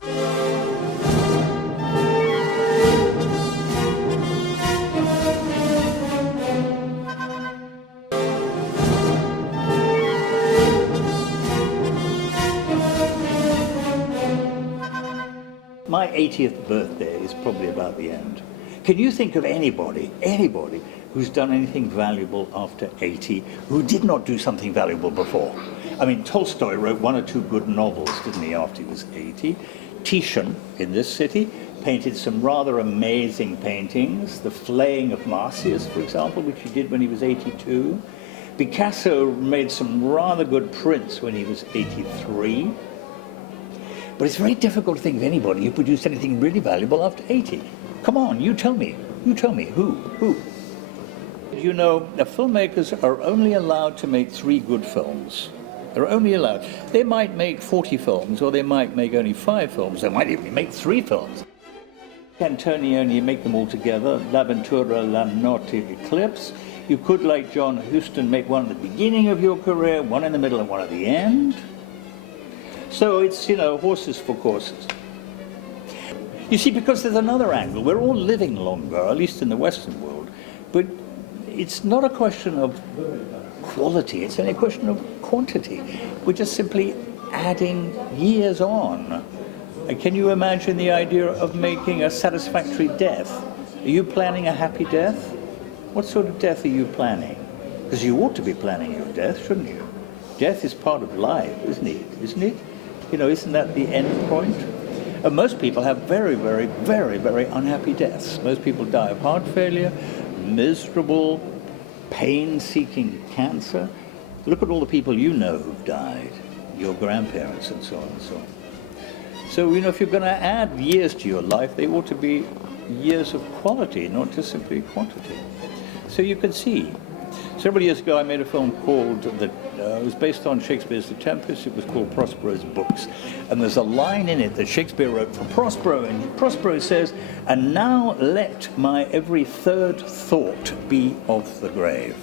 My 80th birthday is probably about the end. Can you think of anybody who's done anything valuable after 80 who did not do something valuable before? I mean, Tolstoy wrote 1 or 2 good novels, didn't he, after he was 80? Titian, in this city, painted some rather amazing paintings. The Flaying of Marsyas, for example, which he did when he was 82. Picasso made some rather good prints when he was 83. But it's very difficult to think of anybody who produced anything really valuable after 80. Come on, you tell me. You tell me. Who? You know, the filmmakers are only allowed to make 3 good films. They're only allowed. They might make 40 films, or they might make only 5 films. They might even make 3 films. Antonioni, make them all together. L'Avventura, La Notte, Eclipse. You could, like John Huston, make one at the beginning of your career, one in the middle, and one at the end. So it's, you know, horses for courses. You see, because there's another angle. We're all living longer, at least in the Western world, but it's not a question of quality, it's only a question of quantity. We're just simply adding years on. And can you imagine the idea of making a satisfactory death? Are you planning a happy death? What sort of death are you planning? Because you ought to be planning your death, shouldn't you? Death is part of life, isn't it? Isn't it? You know, isn't that the end point? And most people have very, very, very, very unhappy deaths. Most people die of heart failure, miserable, pain-seeking cancer. Look at all the people you know who've died, your grandparents and so on and so on. So, you know, if you're going to add years to your life, they ought to be years of quality, not just simply quantity. So you can see. Several years ago, I made a film called, it was based on Shakespeare's The Tempest. It was called Prospero's Books. And there's a line in it that Shakespeare wrote for Prospero, and Prospero says, "And now let my every third thought be of the grave."